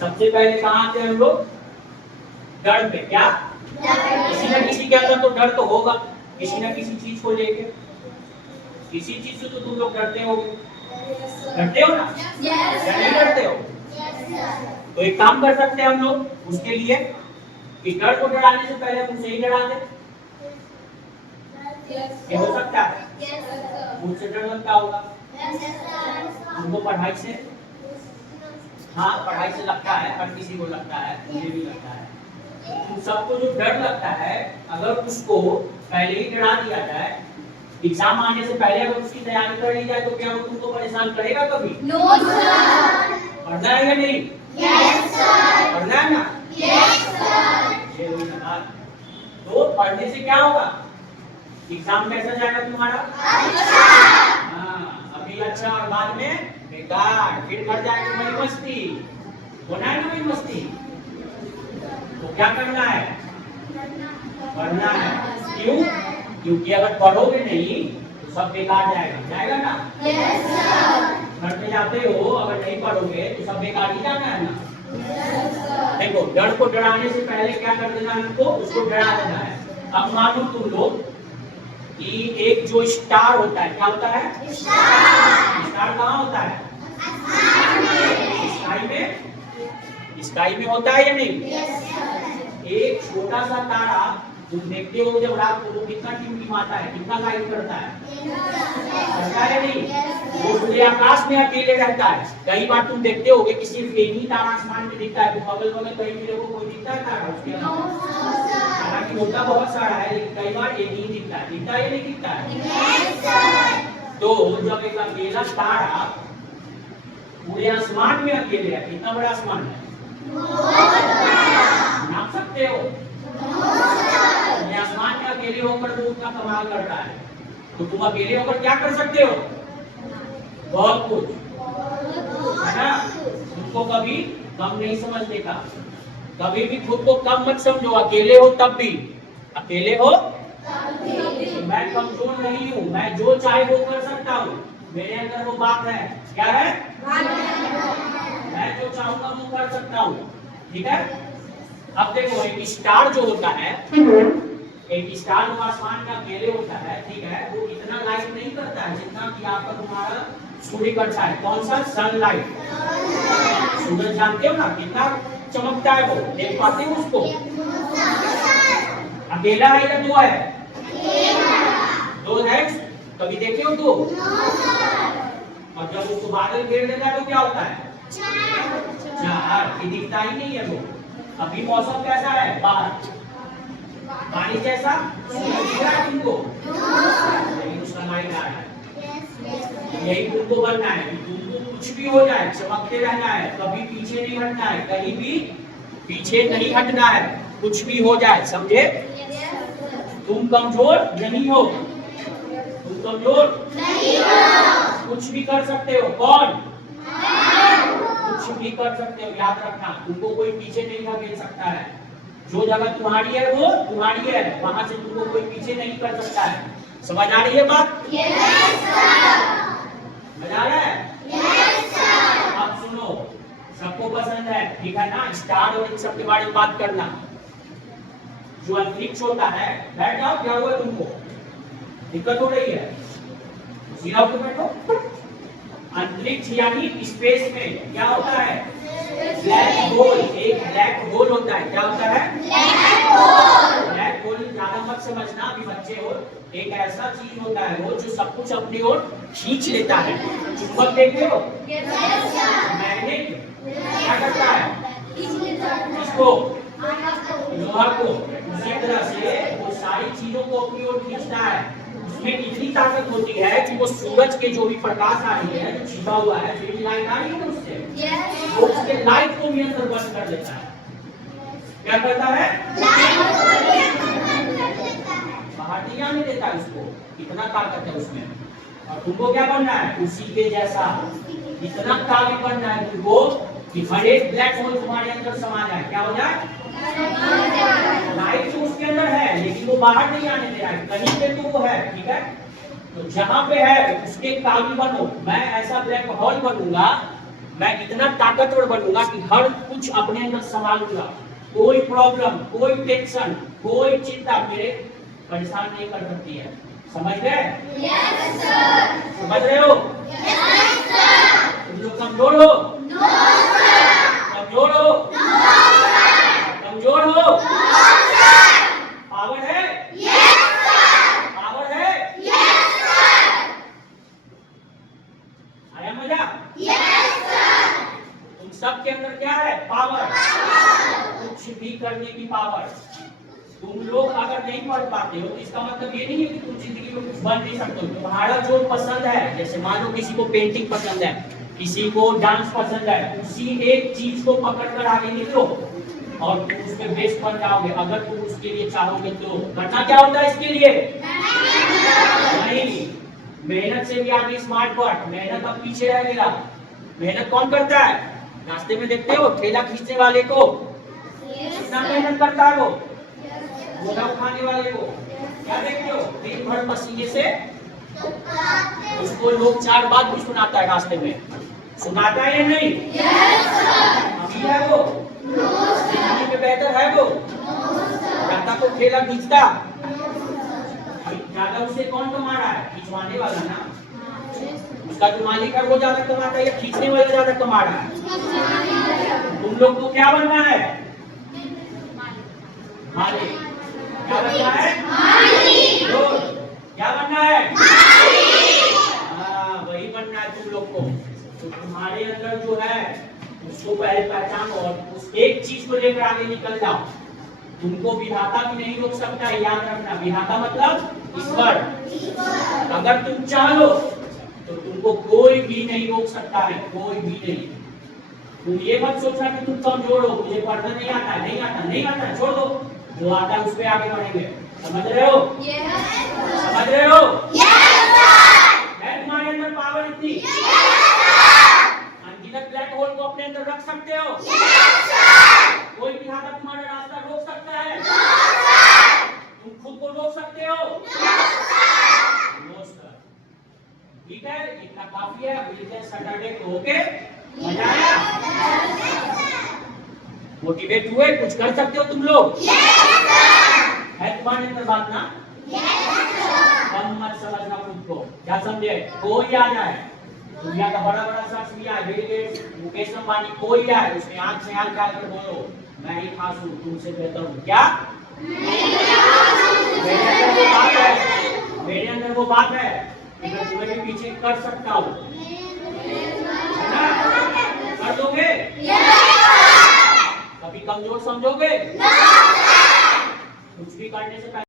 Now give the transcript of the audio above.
सबसे पहले कहाँ आते हैं हम लोग? डर पे। क्या? किसी न किसी के अंदर तो डर तो होगा, किसी न किसी चीज को लेके। किसी चीज से तो तुम लोग डरते होगे, डरते हो ना? या नहीं डरते हो? तो एक काम कर सकते हैं हम लोग उसके लिए कि डर को डराने से पहले हम उसे ही डरा दें। ये हो सकता है? मुझसे डर लगता होगा तुमको पढ़ाई से? हाँ, पढ़ाई से लगता है, हर किसी को लगता है, मुझे भी लगता है। तुम सबको जो डर लगता है, अगर उसको पहले ही डरा दिया जाए, एग्जाम आने से पहले अगर उसकी तैयारी कर ली जाए, तो क्या वो तुमको परेशान करेगा कभी? No sir. पढ़ना है या नहीं? Yes sir. पढ़ना है ना? Yes sir. ये हुई ना बात। तो पढ़ने से क्या होगा? एग्जाम कैसा जाएगा तुम्हारा? अच्छा। हाँ, अभी अच्छा और बाद में बेकार, फिर घर जाके वही मस्ती। होना है ना वही मस्ती? तो क्या करना है? पढ़ना है। क्यों? क्योंकि अगर पढ़ोगे नहीं तो सब बेकार जाएगा। जाएगा ना? Yes sir. घर पे जाते हो, अगर नहीं पढ़ोगे तो सब बेकार ही जाना है ना? Yes sir. देखो, डर को डराने से पहले क्या कर देना है हमको? उसको डरा देना है। अब मानो तुम लोग कि एक जो स्टार होता है, क्या होता है? स्टार कहाँ होता है? स्काई में। स्काई में होता है या नहीं? एक छोटा सा तारा तुम देखते हो जब रात को, वो कितना टिमटिमाता है, कितना लाइट करता है? करता है नहीं? वो खुले आकाश में अकेले रहता है। कई बार तुम देखते होगे कि सिर्फ एक ही तारा आसमान में दिखता है, तो अगल बगल कहीं भी कोई दिखता है तारा उसके अलावा? हालांकि होता बहुत सारा है, लेकिन कई बार एक ही दिखता है। दिखता है या नहीं दिखता है? तो जब एक अकेला तारा पूरे आसमान में अकेले है, कितना बड़ा आसमान है? नाप सकते हो? आसमान में अकेले होकर वो उतना कमाल करता है, तो तुम अकेले होकर क्या कर सकते हो? बहुत कुछ, है ना? तुमको कभी कम नहीं समझने का। कभी भी खुद को कम मत समझो। अकेले हो तब भी, अकेले हो मैं कमजोर नहीं हूँ, मैं जो चाहे वो कर सकता हूँ। मेरे अंदर वो बात है। क्या है? मैं जो चाहूंगा वो कर सकता हूँ। ठीक है? अब देखो, एक स्टार जो होता है, एक स्टार जो आसमान में अकेले होता है, ठीक है, वो इतना लाइट नहीं करता है जितना कि आपका तुम्हारा सूर्य करता है। कौन सा? सनलाइट। सूरज जानते हो ना कितना चमकता है, वो देख पाते हो उसको? अकेला है या दो है? दो है। कभी देखे हो दो? और जब उसको बादल घेर देता है तो क्या होता है? चार। ये दिखता ही नहीं है वो। अभी मौसम कैसा है बाहर? बारिश जैसा दिख रहा है तुमको? लेकिन उसका लाइट आ रहा है। यही तुमको बनना है कि तुमको कुछ भी हो जाए चमकते रहना है, कभी पीछे नहीं हटना है, कहीं भी पीछे नहीं हटना है। कुछ भी हो जाए, समझे? तुम कमजोर नहीं हो, तुम कमजोर नहीं हो, कुछ भी कर सकते हो। कौन? कुछ भी कर सकते हो। याद रखना, तुमको कोई पीछे नहीं धकेल सकता है। जो जगह तुम्हारी है वो तुम्हारी है, वहां से तुमको कोई पीछे नहीं कर सकता है। समझ आ रही है बात? Yes sir. मजा आ रहा है? Yes sir. अब सुनो, सबको पसंद है, ठीक है ना, स्टार और इन सब के बारे में बात करना। जो अंतरिक्ष होता है, बैठ जाओ। क्या हुआ तुमको? दिक्कत हो रही है? सीधा होकर बैठो। अंतरिक्ष यानी स्पेस में क्या होता है? Black hole. एक ब्लैक होल होता है। क्या होता है? Black hole. ब्लैक होल ज्यादा मत समझना, अभी बच्चे हो। एक ऐसा चीज होता है वो जो सब कुछ अपनी ओर खींच लेता है। चुंबक देखे हो? मैग्नेट क्या करता है? इसको, लोहा को, उसी तरह से वो सारी चीजों को अपनी ओर खींचता है। उसमें इतनी ताकत होती है कि वो सूरज के जो भी प्रकाश आ रही है, जो छिपा हुआ है, जो भी लाइट आ रही है उससे, वो उसके लाइट को भी अंदर बंद कर देता है। क्या करता है? बाहर नहीं आने देता इसको। इतना ताकत है उसमें। और तुमको क्या बनना है? उसी के जैसा। इतना काबिल बनना है तुमको कि हर एक ब्लैक होल तुम्हारे अंदर समा जाए। क्या हो जाए? लाइट तो उसके अंदर है, लेकिन वो बाहर नहीं आने दे रहा है। कहीं पे तो वो है, ठीक है? तो जहां पे है उसके काबिल बनो। मैं ऐसा ब्लैक होल बनूंगा मैं इतना ताकतवर बनूंगा कि हर कुछ अपने अंदर संभालूंगा। कोई प्रॉब्लम, कोई टेंशन, कोई चिंता मेरे परेशान नहीं कर सकती है। समझ गए? Yes sir. समझ रहे हो? Yes sir. तुम लोग कमजोर हो? No sir. कमजोर हो? No sir. कमजोर हो? No sir. पावर है? Yes sir. पावर है? Yes sir. आया मजा? Yes sir. तुम सबके अंदर क्या है? पावर। कुछ भी करने की पावर। तुम लोग अगर नहीं पढ़ पाते हो तो इसका मतलब ये नहीं है कि तुम जिंदगी में कुछ बन नहीं सकते हो। तुम्हारा जो पसंद है, जैसे मान लो किसी को पेंटिंग पसंद है, किसी को डांस पसंद है, उसी एक चीज को पकड़ कर आगे निकलो और तुम उसमें बेस्ट बन जाओगे। अगर तुम उसके लिए चाहोगे तो। करना क्या होता है इसके लिए? नहीं, मेहनत से भी आगे स्मार्ट वर्क। मेहनत अब पीछे रह गया। मेहनत कौन करता है? रास्ते में देखते हो ठेला खींचने वाले को, कितना मेहनत करता है वो। बोझा उठाने वाले को क्या देखते हो? दिन भर पसीने से उसको लोग 4 बात भी सुनाता है रास्ते में। सुनाता है या नहीं? अभी है वो? जिंदगी में बेहतर है वो? ज्यादा को ठेला खींचता, ज्यादा उसे कौन कमा रहा है? खींचवाने वाला ना। उसका जो मालिक है वो ज्यादा कमाता है या खींचने वाला ज्यादा कमा रहा है? तुम लोग को क्या बनना है? मालिक। क्या बनना है? क्या बनना है? हाँ, वही बनना है तुम लोग को। तो तुम्हारे अंदर जो है उसको पहले पहचानो और उस एक चीज को लेकर आगे निकल जाओ। तुमको विधाता भी नहीं रोक सकता है, याद रखना। विधाता मतलब ईश्वर। अगर तुम चाहो तो तुमको कोई भी नहीं रोक सकता है, कोई भी नहीं। तुम ये मत सोचना कि तुम कमजोर हो, मुझे पढ़ना नहीं आता, नहीं आता, नहीं आता, छोड़ दो। जो आता है उस पे आगे बढ़ेंगे। समझ रहे हो? समझ रहे हो? है तुम्हारे अंदर पावर इतनी? अनगिनत ब्लैक होल को अपने अंदर रख सकते हो? कोई भी हाथ तुम्हारा रास्ता रोक सकता है? तुम खुद को रोक सकते हो? No sir. ठीक है, इतना काफी है। मिलते हैं सैटरडे को। ओके? मजा आया? मोटिवेट हुए? कुछ कर सकते हो तुम लोग? है तुम्हारे अंदर बात ना? कम मत समझना खुद को। क्या समझे? कोई आ जाए, दुनिया का बड़ा बड़ा शख्स भी आए, बिल गेट्स, मुकेश अंबानी, कोई आए, उसके आंख से आंख डाल कर बोलो मैं ही खास हूँ, तुमसे बेहतर हूँ। क्या? मेरे अंदर वो बात है कि मैं तुम्हें भी पीछे कर सकता हूँ। कर दोगे? कभी कमजोर समझोगे? कुछ भी करने से पहले